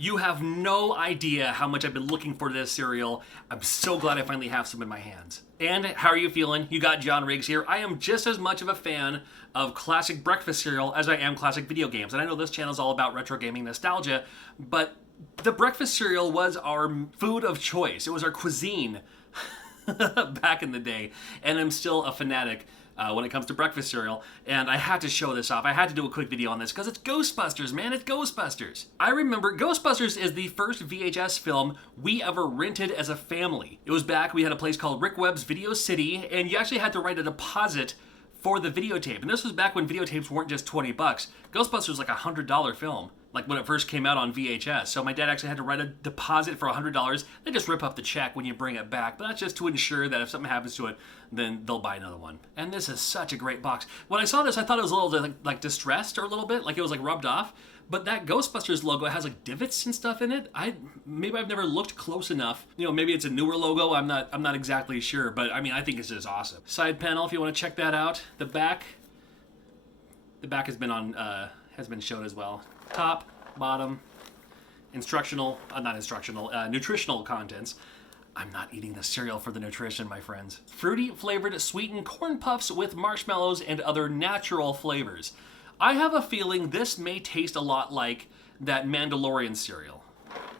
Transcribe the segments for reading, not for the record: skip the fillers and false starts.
You have no idea how much I've been looking for this cereal. I'm so glad I finally have some in my hands. And how are you feeling? You got John Riggs here. I am just as much of a fan of classic breakfast cereal as I am classic video games. And I know this channel is all about retro gaming nostalgia, but the breakfast cereal was our food of choice. It was our cuisine back in the day. And I'm still a fanatic when it comes to breakfast cereal, and I had to show this off. I had to do a quick video on this because it's Ghostbusters, man. It's Ghostbusters. I remember Ghostbusters is the first VHS film we ever rented as a family. It was back, we had a place called Rick Webb's Video City, and you actually had to write a deposit for the videotape. And this was back when videotapes weren't just 20 bucks. Ghostbusters was like a $100 film, like when it first came out on VHS. So my dad actually had to write a deposit for $100. They just rip up the check when you bring it back, but that's just to ensure that if something happens to it, then they'll buy another one. And this is such a great box. When I saw this, I thought it was a little like distressed or a little bit, like it was like rubbed off. But that Ghostbusters logo has like divots and stuff in it. Maybe I've never looked close enough. You know, maybe it's a newer logo. I'm not exactly sure, but I mean, I think it's just awesome. Side panel, if you want to check that out. The back has been shown as well. Top, bottom, nutritional contents. I'm not eating the cereal for the nutrition, my friends. Fruity flavored sweetened corn puffs with marshmallows and other natural flavors. I have a feeling this may taste a lot like that Mandalorian cereal.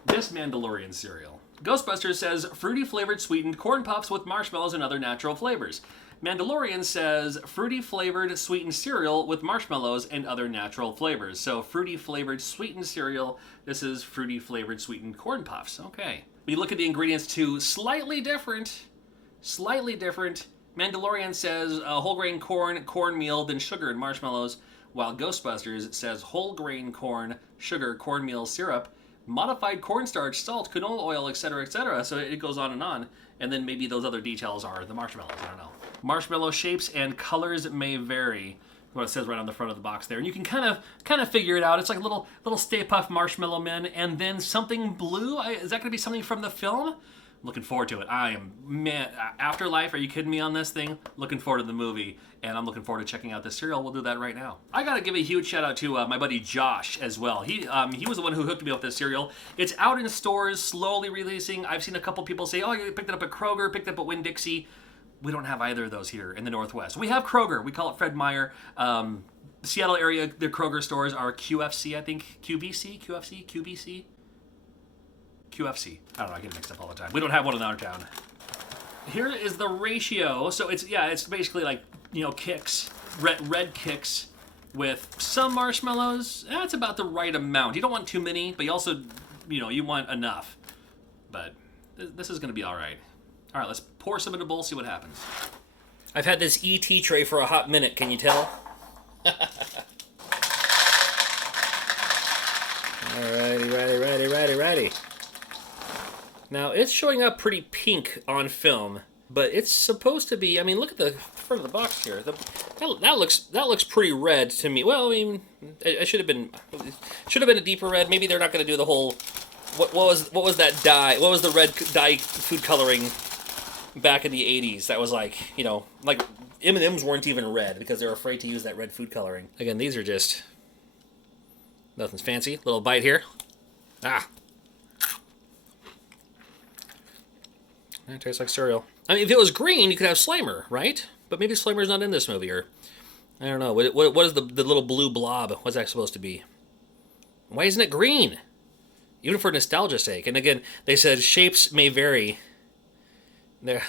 This Mandalorian cereal. Ghostbusters says fruity flavored sweetened corn puffs with marshmallows and other natural flavors. Mandalorian says fruity flavored sweetened cereal with marshmallows and other natural flavors. So fruity flavored sweetened cereal. This is fruity flavored sweetened corn puffs. Okay. When you look at the ingredients too, slightly different. Mandalorian says whole grain corn, cornmeal, then sugar and marshmallows. While Ghostbusters says whole grain corn, sugar, cornmeal, syrup, modified cornstarch, salt, canola oil, etc., etc. So it goes on. And then maybe those other details are the marshmallows. I don't know. Marshmallow shapes and colors may vary. What it says right on the front of the box there. And you can kind of figure it out. It's like a little Stay Puft Marshmallow Men, and then something blue. Is that going to be something from the film? Looking forward to it. Afterlife, are you kidding me on this thing? Looking forward to the movie, and I'm looking forward to checking out this cereal. We'll do that right now. I gotta give a huge shout out to my buddy Josh as well. He was the one who hooked me up with this cereal. It's out in stores, slowly releasing. I've seen a couple people say, oh, you picked it up at Kroger, picked it up at Winn-Dixie. We don't have either of those here in the Northwest. We have Kroger. We call it Fred Meyer. Seattle area, their Kroger stores are QFC, I think. QVC? QFC? QVC? QFC. I don't know, I get mixed up all the time. We don't have one in our town. Here is the ratio. So it's basically like, Kix, red Kix with some marshmallows. That's about the right amount. You don't want too many, but you also, you want enough. But this is going to be all right. All right, let's pour some in a bowl, see what happens. I've had this ET tray for a hot minute, can you tell? Alrighty, ready. Now, it's showing up pretty pink on film, but it's supposed to be, look at the front of the box here. That looks pretty red to me. Well, it should have been a deeper red. Maybe they're not going to do the whole, what was that dye? What was the red dye food coloring back in the 80s? That was like M&Ms weren't even red because they were afraid to use that red food coloring. Again, these are just, nothing's fancy. Little bite here. It tastes like cereal. If it was green, you could have Slimer, right? But maybe Slimer's not in this movie, or I don't know. What is the little blue blob? What's that supposed to be? Why isn't it green? Even for nostalgia's sake. And again, they said shapes may vary. There,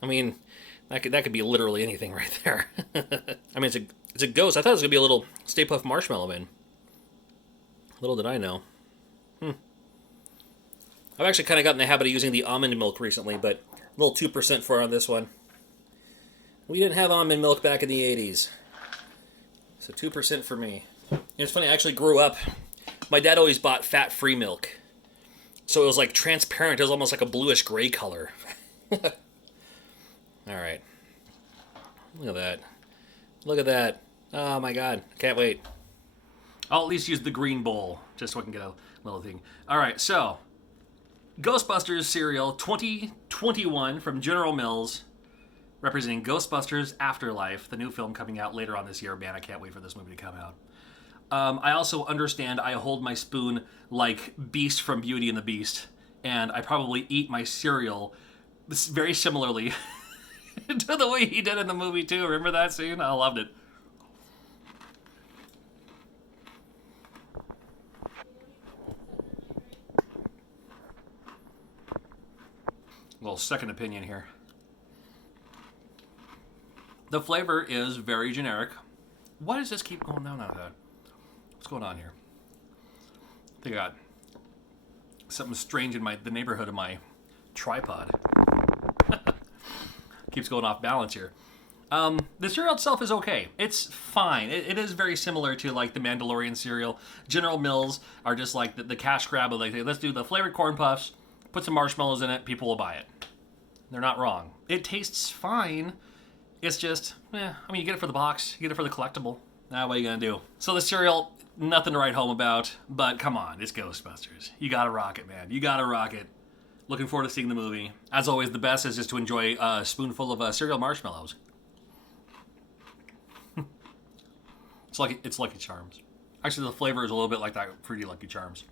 that could be literally anything right there. It's a ghost. I thought it was gonna be a little Stay Puft Marshmallow Man. Little did I know. I've actually kind of gotten in the habit of using the almond milk recently, but a little 2% for on this one. We didn't have almond milk back in the 80s. So 2% for me. It's funny, I actually grew up, my dad always bought fat-free milk. So it was like transparent, it was almost like a bluish gray color. Alright. Look at that. Oh my god, can't wait. I'll at least use the green bowl, just so I can get a little thing. Alright, so Ghostbusters cereal 2021 from General Mills, representing Ghostbusters Afterlife, the new film coming out later on this year. Man, I can't wait for this movie to come out. I also understand I hold my spoon like Beast from Beauty and the Beast, and I probably eat my cereal very similarly to the way he did in the movie too. Remember that scene? I loved it. A little second opinion here. The flavor is very generic. Why does this keep going down like that? What's going on here? I think I got something strange in the neighborhood of my tripod. Keeps going off balance here. The cereal itself is okay. It's fine. It is very similar to like the Mandalorian cereal. General Mills are just like the cash grab of like, let's do the flavored corn puffs, put some marshmallows in it, people will buy it. They're not wrong. It tastes fine. It's just, I mean, you get it for the box, you get it for the collectible. What are you gonna do? So the cereal, nothing to write home about, but come on, it's Ghostbusters. You gotta rock it, man. You gotta rock it. Looking forward to seeing the movie. As always, the best is just to enjoy a spoonful of cereal marshmallows. It's Lucky Charms. Actually, the flavor is a little bit like that Fruity Lucky Charms.